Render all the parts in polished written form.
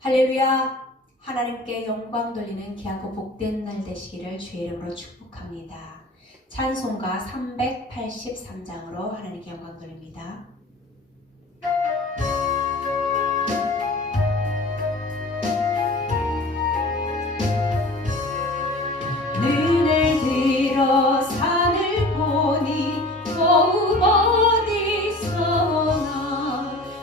할렐루야! 하나님께 영광 돌리는 귀하고 복된 날 되시기를 주의 이름으로 축복합니다. 찬송가 383장으로 하나님께 영광 돌립니다. 눈을 들어 산을 보니 더욱 어디서나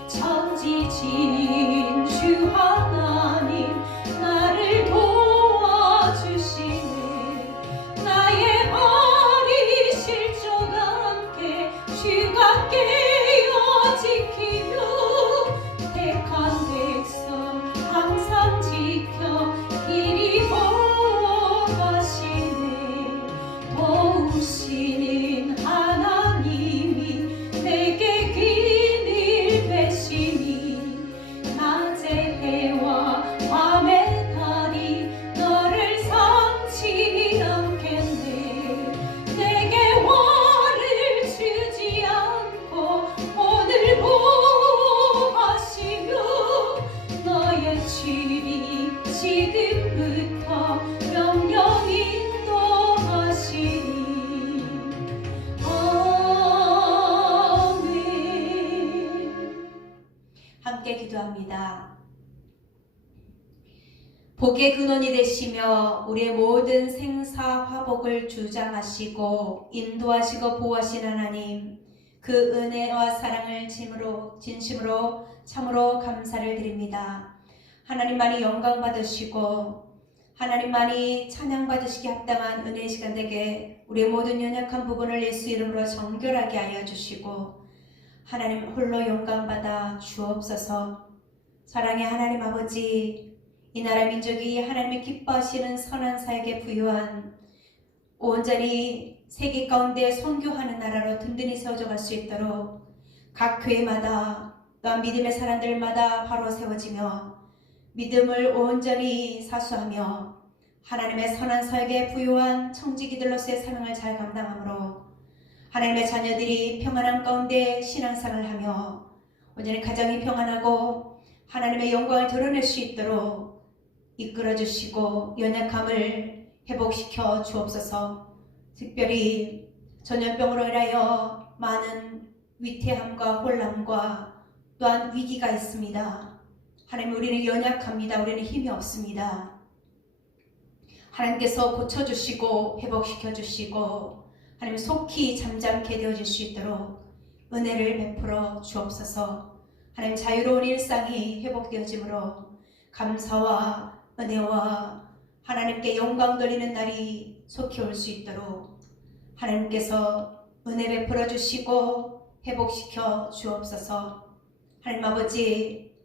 천지진 주 하나님 나를 도와주시네. 나의 발이 실족과 함께 주가 깨어 지키며 택한 백성 항상 지켜 길이 도우신 하나님이 내게 길을 되시니 낮의 해와 밤의 달이 너를 상치 않겠네. 내게 화를 주지 않고 오늘 보호하시며 너의 출입 지금부터 영영이 함께 기도합니다. 복의 근원이 되시며 우리의 모든 생사 화복을 주장하시고 인도하시고 보호하시는 하나님, 그 은혜와 사랑을 진심으로 참으로 감사를 드립니다. 하나님만이 영광 받으시고 하나님만이 찬양 받으시기 합당한 은혜의 시간 되게 우리의 모든 연약한 부분을 예수 이름으로 정결하게 하여 주시고 하나님 홀로 영광 받아 주옵소서. 사랑의 하나님 아버지, 이 나라 민족이 하나님의 기뻐하시는 선한 사역에 부유한 온전히 세계 가운데 선교하는 나라로 든든히 세워져 갈 수 있도록 각 교회마다 또한 믿음의 사람들마다 바로 세워지며 믿음을 온전히 사수하며 하나님의 선한 사역에 부유한 청지기들로서의 사명을 잘 감당하므로 하나님의 자녀들이 평안한 가운데 신앙생활을 하며 온전히 가정이 평안하고 하나님의 영광을 드러낼 수 있도록 이끌어 주시고 연약함을 회복시켜 주옵소서. 특별히 전염병으로 인하여 많은 위태함과 혼란과 또한 위기가 있습니다. 하나님, 우리는 연약합니다. 우리는 힘이 없습니다. 하나님께서 고쳐주시고 회복시켜주시고 하나님 속히 잠잠케 되어질 수 있도록 은혜를 베풀어 주옵소서. 하나님 자유로운 일상이 회복되어지므로 감사와 은혜와 하나님께 영광 돌리는 날이 속히 올 수 있도록 하나님께서 은혜 베풀어 주시고 회복시켜 주옵소서. 하나님 아버지,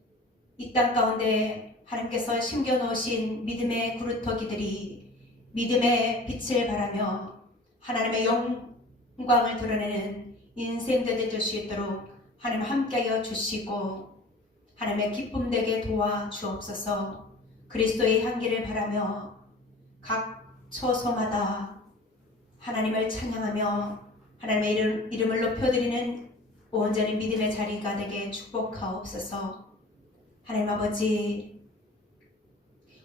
이 땅 가운데 하나님께서 심겨놓으신 믿음의 구루터기들이 믿음의 빛을 발하며 하나님의 영광을 드러내는 인생들이 될 수 있도록 하나님 함께하여 주시고 하나님의 기쁨 되게 도와주옵소서. 그리스도의 향기를 바라며 각 처소마다 하나님을 찬양하며 하나님의 이름을 높여드리는 온전히 믿음의 자리가 되게 축복하옵소서. 하나님 아버지,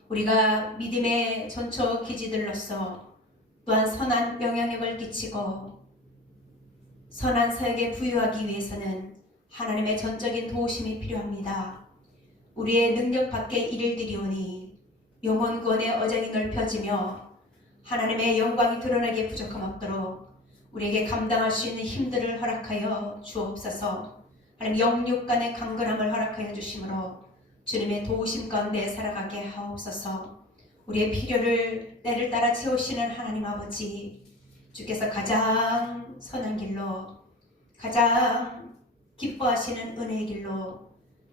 우리가 믿음의 전초 기지들로서 또한 선한 영향력을 끼치고 선한 사역에 부유하기 위해서는 하나님의 전적인 도우심이 필요합니다. 우리의 능력 밖의 일들이 오니 영혼 구원의 어장이 넓혀지며 하나님의 영광이 드러나기에 부족함 없도록 우리에게 감당할 수 있는 힘들을 허락하여 주옵소서. 하나님 영육 간의 강건함을 허락하여 주심으로 주님의 도우심 가운데 살아가게 하옵소서. 우리의 필요를 때를 따라 채우시는 하나님 아버지, 주께서 가장 선한 길로 가장 기뻐하시는 은혜의 길로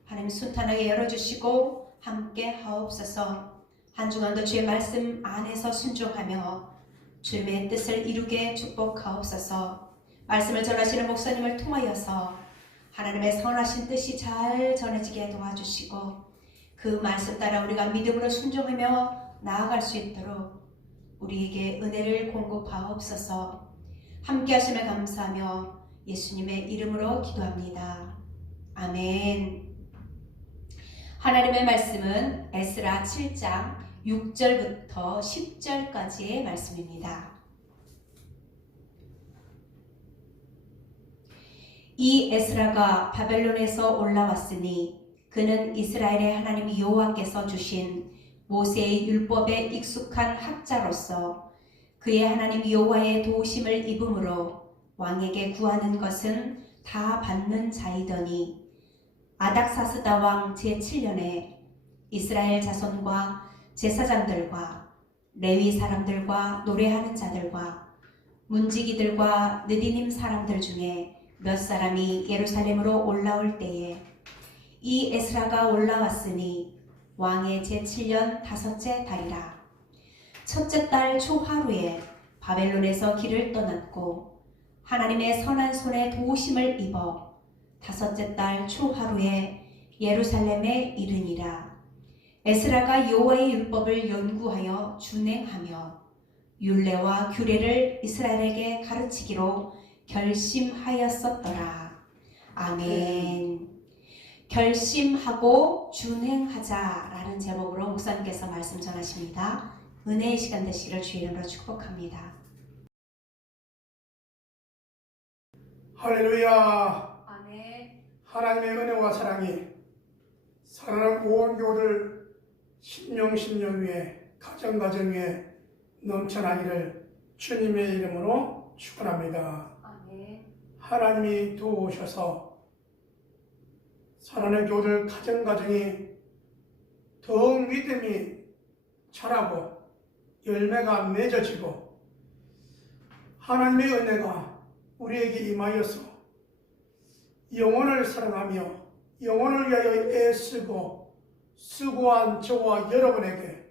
하나님 순탄하게 열어주시고 함께 하옵소서. 한 주간도 주의 말씀 안에서 순종하며 주님의 뜻을 이루게 축복하옵소서. 말씀을 전하시는 목사님을 통하여서 하나님의 선하신 뜻이 잘 전해지게 도와주시고 그 말씀 따라 우리가 믿음으로 순종하며 나아갈 수 있도록 우리에게 은혜를 공급하옵소서. 함께 하심을 감사하며 예수님의 이름으로 기도합니다. 아멘. 하나님의 말씀은 에스라 7장 6절부터 10절까지의 말씀입니다. 이 에스라가 바벨론에서 올라왔으니 그는 이스라엘의 하나님 여호와께서 주신 모세의 율법에 익숙한 학자로서 그의 하나님 여호와의 도우심을 입음으로 왕에게 구하는 것은 다 받는 자이더니 아닥사스다 왕 제7년에 이스라엘 자손과 제사장들과 레위 사람들과 노래하는 자들과 문지기들과 느디님 사람들 중에 몇 사람이 예루살렘으로 올라올 때에 이 에스라가 올라왔으니 왕의 제7년 다섯째 달이라. 첫째 달 초하루에 바벨론에서 길을 떠났고 하나님의 선한 손에 도우심을 입어 다섯째 달 초하루에 예루살렘에 이르니라. 에스라가 여호와의 율법을 연구하여 준행하며 율례와 규례를 이스라엘에게 가르치기로 결심하였었더라. 아멘. 결심하고 준행하자라는 제목으로 목사님께서 말씀 전하십니다. 은혜의 시간 되시기를 주의 이름으로 축복합니다. 할렐루야. 아멘. 하나님의 은혜와 사랑이 사랑하는 온 교우들 신령 위에 가정 위에 넘쳐나기를 주님의 이름으로 축원합니다. 아멘. 하나님이 도우셔서 사랑하는 교우들 가정이 더욱 믿음이 자라고 열매가 맺어지고 하나님의 은혜가 우리에게 임하여서 영혼을 사랑하며 영혼을 위하여 애쓰고 수고한 저와 여러분에게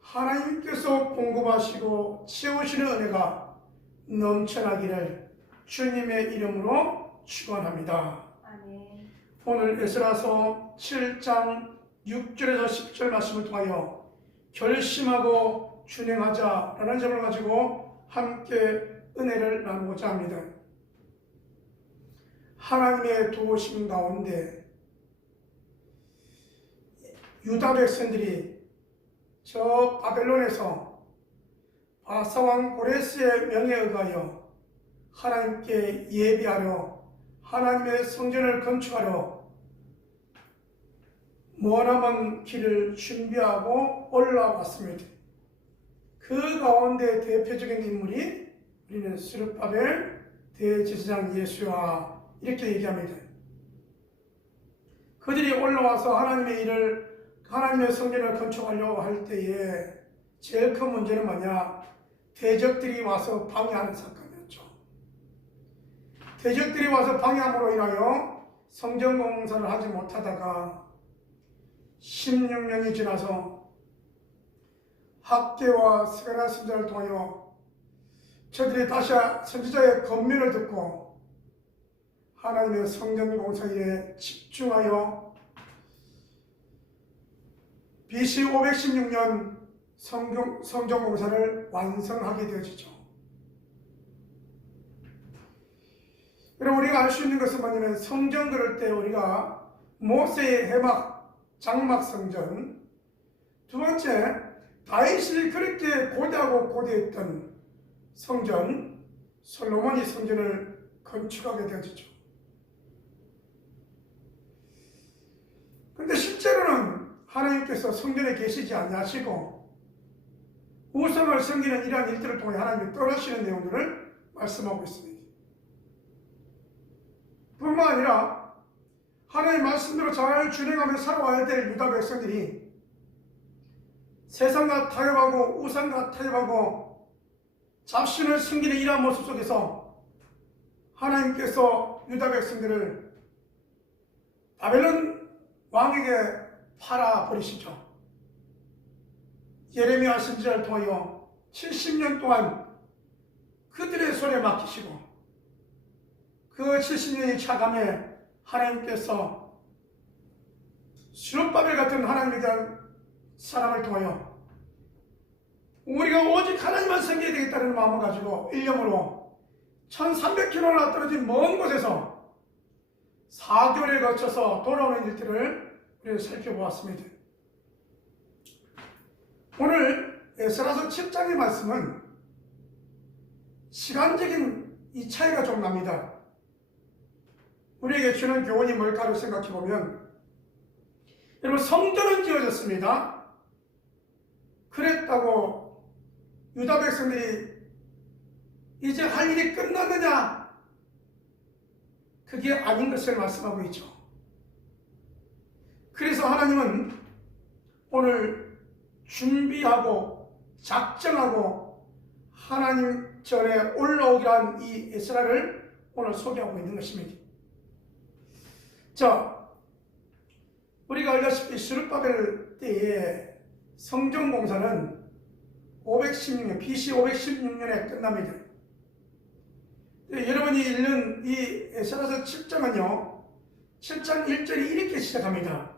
하나님께서 공급하시고 채우시는 은혜가 넘쳐나기를 주님의 이름으로 축원합니다. 아멘. 오늘 에스라서 7장 6절에서 10절 말씀을 통하여 결심하고 준행하자라는 점을 가지고 함께 은혜를 나누고자 합니다. 하나님의 도우심 가운데 유다 백성들이 저 바벨론에서 바사왕 고레스의 명에 의하여 하나님께 예비하려 하나님의 성전을 건축하려 머나먼 길을 준비하고 올라왔습니다. 그 가운데 대표적인 인물이 우리는 스룹바벨 대제사장 예수야 이렇게 얘기합니다. 그들이 올라와서 하나님의 성전을 건축하려고 할 때에 제일 큰 문제는 뭐냐? 대적들이 와서 방해하는 사건이었죠. 대적들이 와서 방해함으로 인하여 성전 공사를 하지 못하다가 16년이 지나서 학개와 스가랴 선지자를 통하여 저들이 다시 선지자의 권면을 듣고 하나님의 성전 공사에 집중하여 BC 516년 성전 공사를 완성하게 되어지죠. 그럼 우리가 알 수 있는 것은 뭐냐면 성전 그럴 때 우리가 모세의 해막 장막 성전, 두 번째 다윗이 그렇게 고대하고 고대했던 성전 솔로몬이 성전을 건축하게 되어지죠. 그런데 실제로는 하나님께서 성전에 계시지 아니하시고 우상을 섬기는 이러한 일들을 통해 하나님이 떠나시는 내용들을 말씀하고 있습니다. 뿐만 아니라 하나님의 말씀대로 잘 준행하며 살아와야 될 유다 백성들이 세상과 타협하고 우상과 타협하고 잡신을 섬기는 이러한 모습 속에서 하나님께서 유다 백성들을 바벨론 왕에게 팔아버리시죠. 예레미야 선지자를 통하여 70년 동안 그들의 손에 맡기시고 그 70년이 차감해 하나님께서 스룹바벨 같은 하나님에 대한 사람을 통하여 우리가 오직 하나님만 섬겨야 되겠다는 마음을 가지고 일념으로 1300km나 떨어진 먼 곳에서 4개월에 거쳐서 돌아오는 일들을 살펴보았습니다. 오늘 에스라서 7장의 말씀은 시간적인 이 차이가 좀 납니다. 우리에게 주는 교훈이 뭘까를 생각해 보면, 여러분, 성전은 지어졌습니다. 그랬다고 유다 백성들이 이제 할 일이 끝났느냐? 그게 아닌 것을 말씀하고 있죠. 그래서 하나님은 오늘 준비하고 작정하고 하나님 전에 올라오기로 한 이 에스라를 오늘 소개하고 있는 것입니다. 자, 우리가 알다시피 스룹바벨 때에 성전 공사는 516년, BC 516년에 끝납니다. 여러분이 읽는 이 에스라서 7장은요, 7장 1절이 이렇게 시작합니다.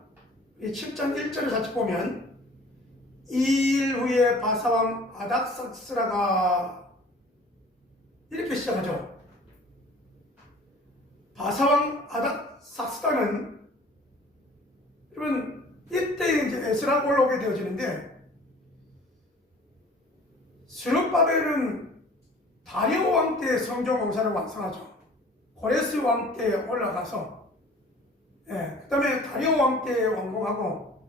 이 7장 1절을 같이 보면, 2일 후에 바사왕 아닥삭스라가 이렇게 시작하죠. 바사왕 아닥삭스라는, 여러분, 이때 이제 에스라가 올라오게 되어지는데, 스룹바벨은 다리오 왕 때 성전 공사를 완성하죠. 고레스 왕 때 올라가서, 그 다음에 다리오 왕 때 완공하고,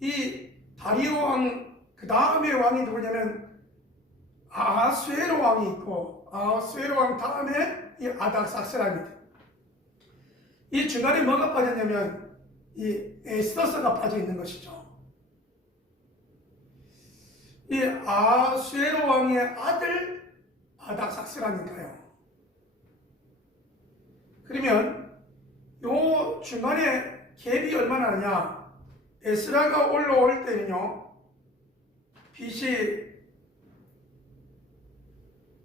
이 다리오 왕 그 다음에 왕이 누구냐면 아하수에로 왕이 있고, 아하수에로 왕 다음에 이 아닥삭스라입니다. 이 중간에 뭐가 빠졌냐면 이 에스더스가 빠져 있는 것이죠. 이 아하수에로 왕의 아들 아닥삭스라니까요. 그러면 요 중간에 갭이 얼마나 나냐? 에스라가 올라올 때는요, BC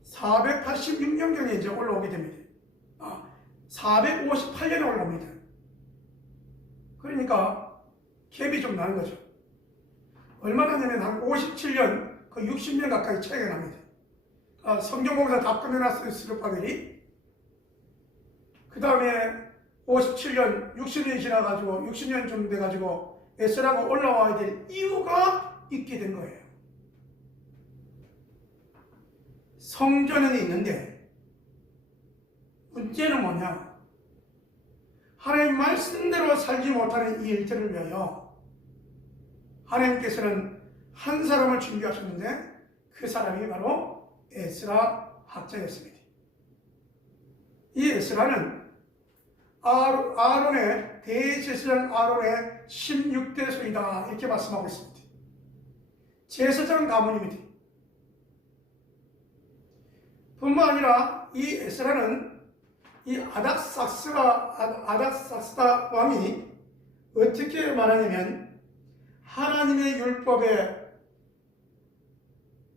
486년경에 이제 올라오게 됩니다. 458년에 올라옵니다. 그러니까 갭이 좀 나는 거죠. 얼마나 냐면 한 57년, 그 60년 가까이 차이가 납니다. 성경공사 다 끝내놨어요, 스룹바벨이. 그 다음에 57년, 60년이 지나가지고 60년쯤 돼가지고 에스라가 올라와야 될 이유가 있게 된 거예요. 성전은 있는데 문제는 뭐냐? 하나님 말씀대로 살지 못하는 이 일들을 위하여 하나님께서는 한 사람을 준비하셨는데 그 사람이 바로 에스라 학자였습니다. 이 에스라는 아론의 대제사장 아론의 16대 소이다 이렇게 말씀하고 있습니다. 제사장 가문입니다. 뿐만 아니라 이 에스라는 이 아닥삭스다 왕이 어떻게 말하냐면 하나님의 율법에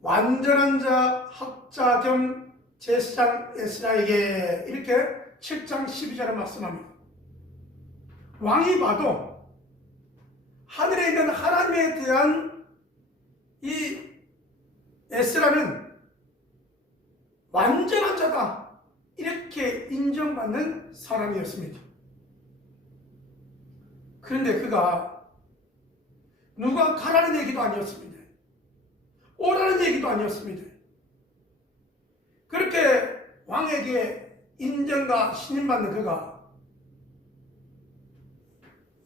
완전한 자 학자 겸 제사장 에스라에게 이렇게 7장 12절을 말씀합니다. 왕이 봐도 하늘에 있는 하나님에 대한 이 에스라는 완전한 자다 이렇게 인정받는 사람이었습니다. 그런데 그가 누가 가라는 얘기도 아니었습니다. 오라는 얘기도 아니었습니다. 그렇게 왕에게 인정과 신임받는 그가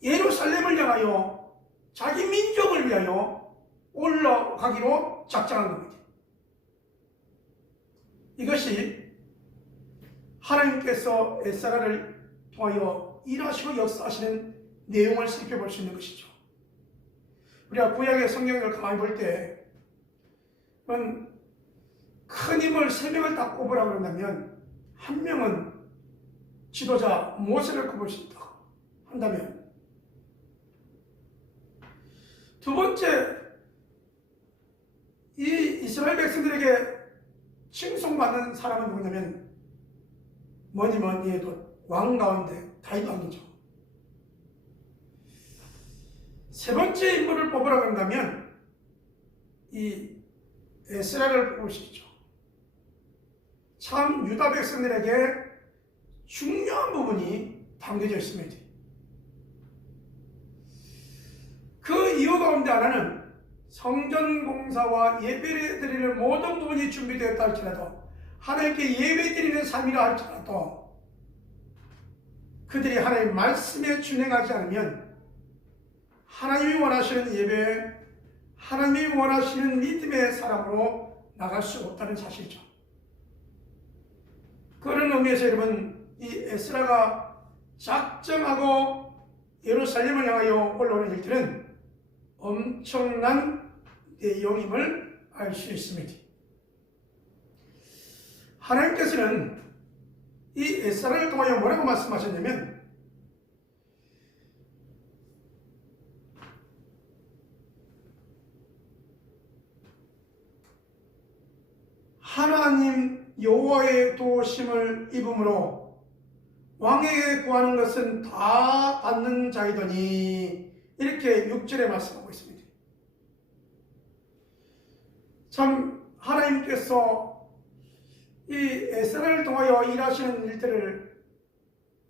예루살렘을 향하여 자기 민족을 위하여 올라가기로 작정한 겁니다. 이것이 하나님께서 에스라를 통하여 일하시고 역사하시는 내용을 살펴볼 수 있는 것이죠. 우리가 구약의 성경을 가만히 볼 때 큰 힘을 3명을 딱 꼽으라 그런다면 한 명은 지도자 모세를 꼽을 수 있다 한다면, 두 번째 이 이스라엘 백성들에게 칭송받는 사람은 누구냐면 뭐니 해도 왕 가운데 다윗 왕이죠. 세 번째 인물을 뽑으라 그런다면 이 에스라를 뽑을 수 있죠. 참 유다 백성들에게 중요한 부분이 담겨져 있습니다. 그 이유 가운데 하나는 성전 공사와 예배 드리는 모든 부분이 준비되었다 할지라도, 하나님께 예배 드리는 삶이라 할지라도 그들이 하나님의 말씀에 준행하지 않으면 하나님이 원하시는 예배, 하나님이 원하시는 믿음의 사람으로 나갈 수 없다는 사실이죠. 그런 의미에서 여러분, 이 에스라가 작정하고 예루살렘을 향하여 올라오는 일들은 엄청난 내용임을 알 수 있습니다. 하나님께서는 이 에스라를 통하여 뭐라고 말씀하셨냐면, 하나님 여호와의 도우심을 입음으로 왕에게 구하는 것은 다 받는 자이더니, 이렇게 6절에 말씀하고 있습니다. 참 하나님께서 이 에스라를 통하여 일하시는 일들을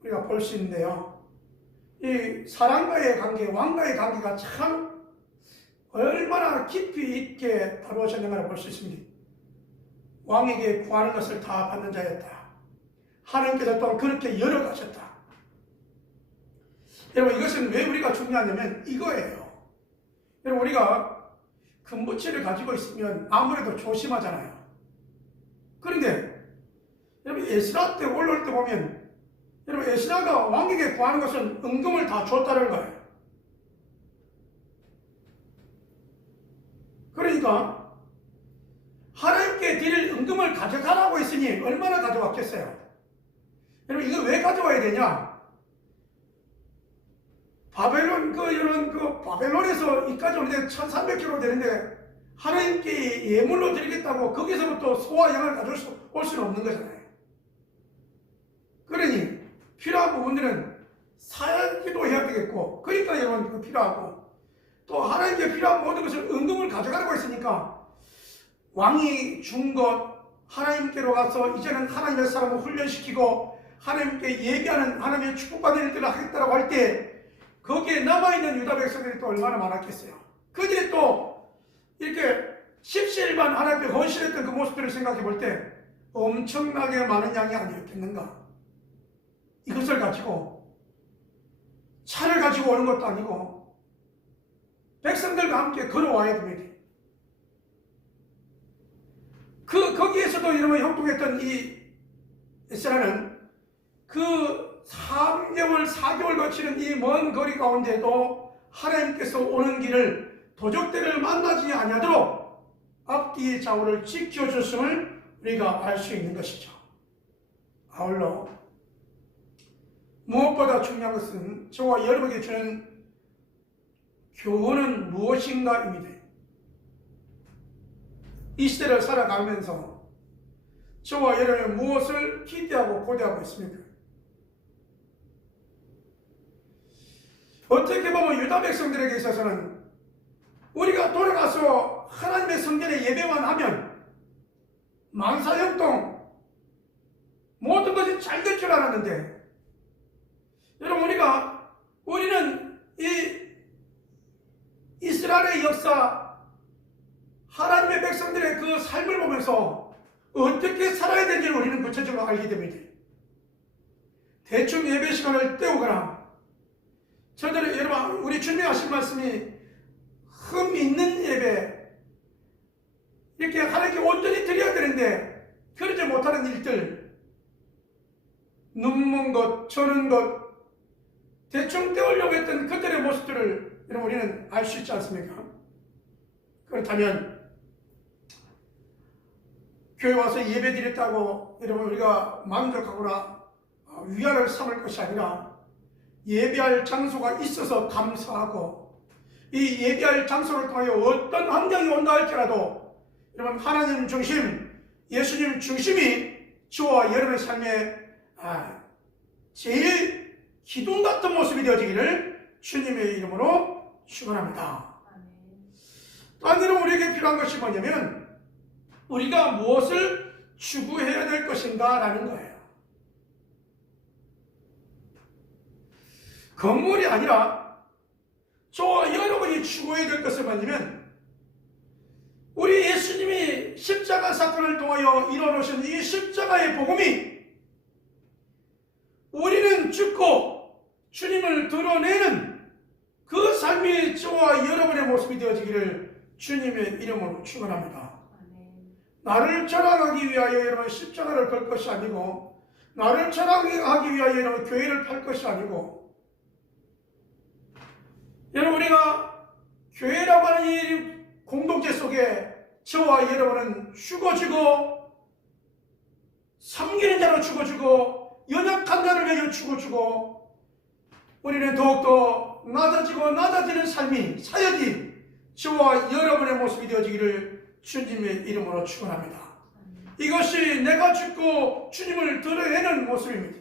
우리가 볼 수 있는데요, 이 사람과의 관계, 왕과의 관계가 참 얼마나 깊이 있게 다루어졌는가를 볼 수 있습니다. 왕에게 구하는 것을 다 받는 자였다. 하나님께서 또한 그렇게 열어가셨다. 여러분, 이것은 왜 우리가 중요하냐면 이거예요. 여러분, 우리가 금부치를 가지고 있으면 아무래도 조심하잖아요. 그런데 여러분, 에스라 때 올라올 때 보면, 여러분, 에스라가 왕에게 구하는 것은 은금을 다 줬다는 거예요. 그러니까 하나님께 드릴 은금을 가져가라고 했으니 얼마나 가져왔겠어요? 여러분, 이거 왜 가져와야 되냐? 바벨론에서 이까지 오는데 1300km 되는데 하나님께 예물로 드리겠다고 거기서부터 소와 양을 가져올 수는 없는 거잖아요. 그러니 필요한 부분들은 사기도 해야 되겠고, 그러니까 여러분 필요하고, 또 하나님께 필요한 모든 것을 은금을 가져가라고 했으니까 왕이 준 것 하나님께로 가서 이제는 하나님의 사람을 훈련시키고 하나님께 예비하는, 하나님의 축복받는 일들을 하겠다라고 할 때 거기에 남아있는 유다 백성들이 또 얼마나 많았겠어요. 그들이 또 이렇게 십시일반 하나님께 헌신했던 그 모습들을 생각해 볼 때 엄청나게 많은 양이 아니었겠는가. 이것을 가지고 차를 가지고 오는 것도 아니고 백성들과 함께 걸어와야 됩니다. 거기에서도 여러분 형통했던 이 에스라는 그 3개월, 4개월 거치는 이 먼 거리 가운데도 하나님께서 오는 길을, 도적들을 만나지 아니하도록 앞뒤의 좌우를 지켜줬음을 우리가 알 수 있는 것이죠. 아울러 무엇보다 중요한 것은 저와 여러분에게 주는 교훈은 무엇인가입니다. 이 시대를 살아가면서 저와 여러분은 무엇을 기대하고 고대하고 있습니까? 어떻게 보면 유다 백성들에게 있어서는 우리가 돌아가서 하나님의 성전에 예배만 하면 만사형통 모든 것이 잘 될 줄 알았는데, 여러분, 우리는 이 이스라엘의 역사, 하나님의 백성들의 그 삶을 보면서 어떻게 살아야 되는지를 우리는 구체적으로 알게 됩니다. 대충 예배 시간을 때우거나, 저들은 여러분, 우리 주님이 하신 말씀이 흠 있는 예배, 이렇게 하나님께 온전히 드려야 되는데 그러지 못하는 일들, 눈먼 것, 저는 것, 대충 때우려고 했던 그들의 모습들을 여러분 우리는 알 수 있지 않습니까? 그렇다면 교회 와서 예배 드렸다고 여러분 우리가 만족하거나 위안을 삼을 것이 아니라, 예배할 장소가 있어서 감사하고, 이 예배할 장소를 통하여 어떤 환경이 온다 할지라도 여러분 하나님 중심, 예수님 중심이 저와 여러분의 삶에 제일 기둥 같은 모습이 되어지기를 주님의 이름으로 축원합니다. 또한 여러분 우리에게 필요한 것이 뭐냐면, 우리가 무엇을 추구해야 될 것인가 라는 거예요. 건물이 아니라 저와 여러분이 추구해야 될 것은 뭐냐면 우리 예수님이 십자가 사건을 통하여 이뤄놓으신 이 십자가의 복음이 우리는 죽고 주님을 드러내는 그 삶이 저와 여러분의 모습이 되어지기를 주님의 이름으로 축원합니다. 나를 자랑하기 위하여 여러분 십자가를 걸 것이 아니고, 나를 자랑하기 위하여 여러분 교회를 팔 것이 아니고, 여러분 우리가 교회라고 하는 이 공동체 속에 저와 여러분은 죽어지고, 섬기는 자로 죽어지고, 연약한 자를 위하여 죽어지고, 우리는 더욱더 낮아지고 낮아지는 삶이, 사역이 저와 여러분의 모습이 되어지기를 주님의 이름으로 축원합니다. 이것이 내가 죽고 주님을 드러내는 모습입니다.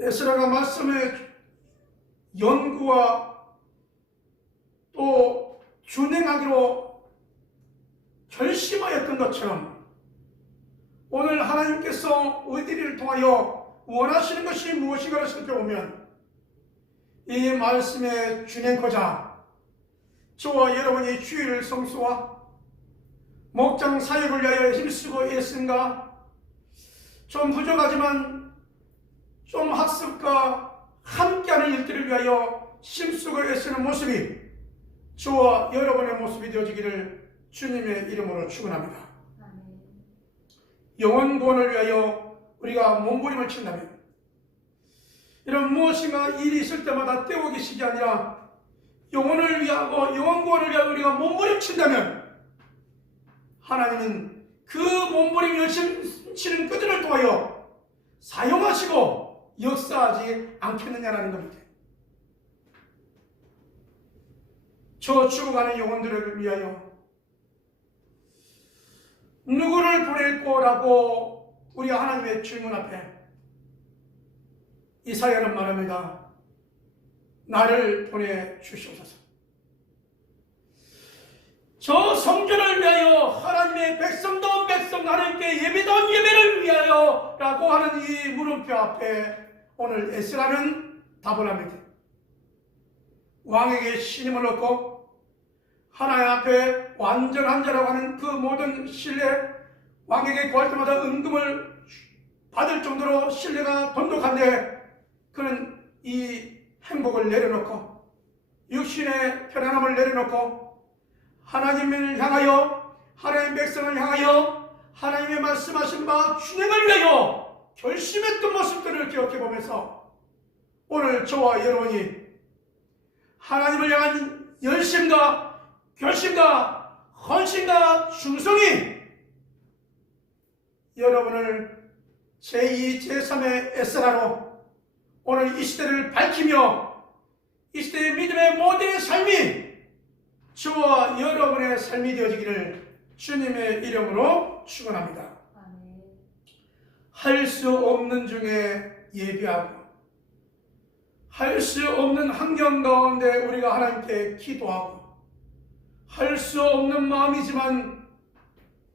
에스라가 말씀의 연구와 또 준행하기로 결심하였던 것처럼 오늘 하나님께서 우리를 통하여 원하시는 것이 무엇인가를 살펴보면 이 말씀에 준행코자 저와 여러분이 주일을 성수와 목장 사역을 위하여 힘쓰고 있는가, 좀 부족하지만 좀 학습과 함께하는 일들을 위하여 힘쓰고 애쓰는 모습이 저와 여러분의 모습이 되어지기를 주님의 이름으로 축원합니다. 영혼 구원을 위하여 우리가 몸부림을 친다면, 이런 무엇인가 일이 있을 때마다 떼고 계시기 아니라 영혼을 위하고 영혼 구원을 위하여 우리가 몸부림 친다면 하나님은 그 몸부림 열심히 치는 그들을 통하여 사용하시고 역사하지 않겠느냐라는 겁니다. 저 죽어가는 영혼들을 위하여 누구를 보낼 거라고 우리 하나님의 질문 앞에 이사야는 말합니다. 나를 보내주시옵소서. 저 성전을 위하여, 하나님의 백성다운 백성, 하나님께 예배다운 예배를 위하여 라고 하는 이 물음표 앞에 오늘 에스라는 답을 합니다. 왕에게 신임을 얻고 하나님 앞에 완전한 자라고 하는 그 모든 신뢰, 왕에게 구할 때마다 은금을 받을 정도로 신뢰가 돈독한데 그는 이 행복을 내려놓고 육신의 편안함을 내려놓고 하나님을 향하여, 하나님의 백성을 향하여 하나님의 말씀하신 바 준행을 위하여 결심했던 모습들을 기억해보면서 오늘 저와 여러분이 하나님을 향한 열심과 결심과 헌신과 충성이 여러분을 제2, 제3의 에스라로 오늘 이 시대를 밝히며 이 시대의 믿음의 모델의 삶이 저와 여러분의 삶이 되어지기를 주님의 이름으로 축원합니다. 할 수 없는 중에 예비하고 할 수 없는 환경 가운데 우리가 하나님께 기도하고 할 수 없는 마음이지만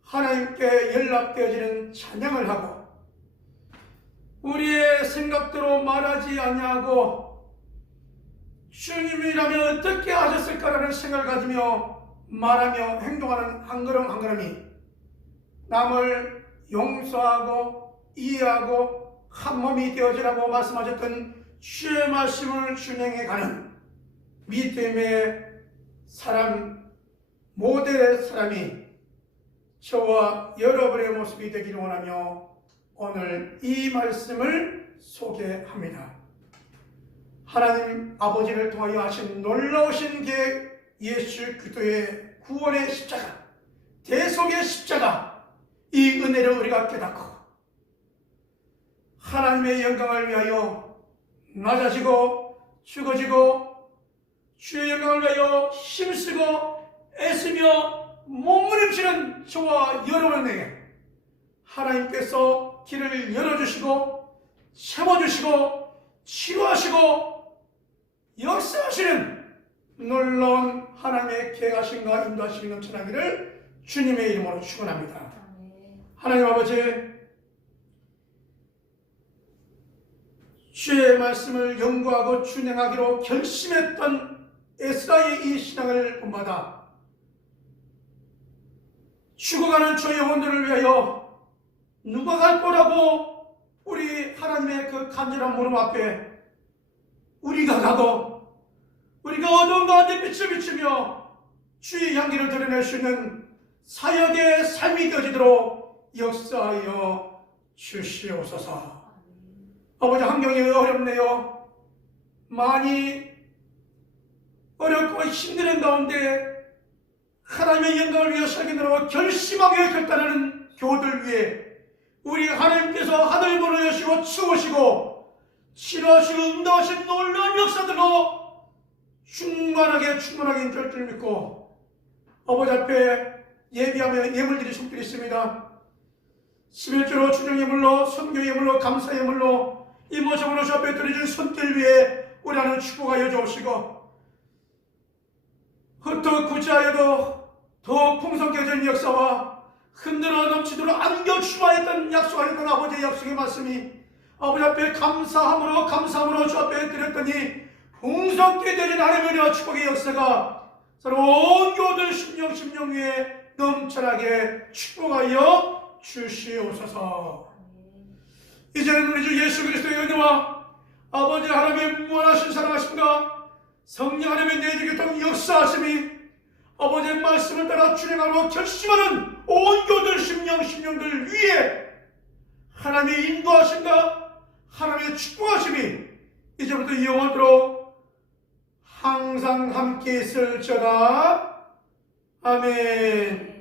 하나님께 연락되어지는 찬양을 하고 우리의 생각대로 말하지 아니하고 주님이라면 어떻게 하셨을까라는 생각을 가지며 말하며 행동하는 한 걸음 한 걸음이 남을 용서하고 이해하고 한 몸이 되어지라고 말씀하셨던 주의 말씀을 준행해가는 믿음의 사람, 모델의 사람이 저와 여러분의 모습이 되기를 원하며 오늘 이 말씀을 소개합니다. 하나님 아버지를 통하여 하신 놀라우신 계획, 예수 그리스도의 구원의 십자가, 대속의 십자가, 이 은혜를 우리가 깨닫고 하나님의 영광을 위하여 낮아지고 죽어지고 주의 영광을 위하여 힘쓰고 애쓰며 몸부림치는 저와 여러분에게 하나님께서 길을 열어주시고 세워주시고 치유하시고 역사하시는 놀라운 하나님의 계획하심과 인도하심이 넘쳐나기를 주님의 이름으로 축원합니다. 하나님 아버지, 주의 말씀을 연구하고 준행하기로 결심했던 에스라의 이 신앙을 본받아 죽어가는 저 영혼들을 위하여 누가 갈 거라고 우리 하나님의 그 간절한 물음 앞에 우리가 가고 우리가 어두운 가운데 빛을 비추며 주의 향기를 드러낼 수 있는 사역의 삶이 되어지도록 역사하여 주시옵소서. 아버지, 환경이 어렵네요. 많이 어렵고 힘든 가운데 하나님의 영광을 위해 살기로 결심하게 결단하는 교들 위해 우리 하나님께서 하늘 문을 여시고 치우시고 치료하시고 응답하신 놀라운 역사들로 충만하게 인도할 줄 믿고 아버지 앞에 예비하며 예물들이 손길있습니다. 11주로 주정 예물로 선교 예물로 감사 예물로 이 모습으로 주 앞에 드려진 손길 위에 우리 하나님 축복하여 주옵시고 흩어 구제하여도 더욱 풍성케 된 역사와 흔들어 넘치도록 안겨 주하였던 약속하였던 아버지의 약속의 말씀이 아버지 앞에 감사함으로 주 앞에 드렸더니 풍성케 되는 하나님의 은혜와 축복의 역사가 서로 온 교들 심령 위에 넘쳐나게 축복하여 주시옵소서. 이제는 우리 주 예수 그리스도의 은혜와 아버지 하나님의 무한하신 사랑하심과 성령 하나님의 내주겠던 역사하심이 아버지의 말씀을 따라 준행하고 결심하는 온 교들 심령들 위에 하나님의 인도하심과 하나님의 축복하심이 이제부터 영원토록 항상 함께 있을지어다. 아멘.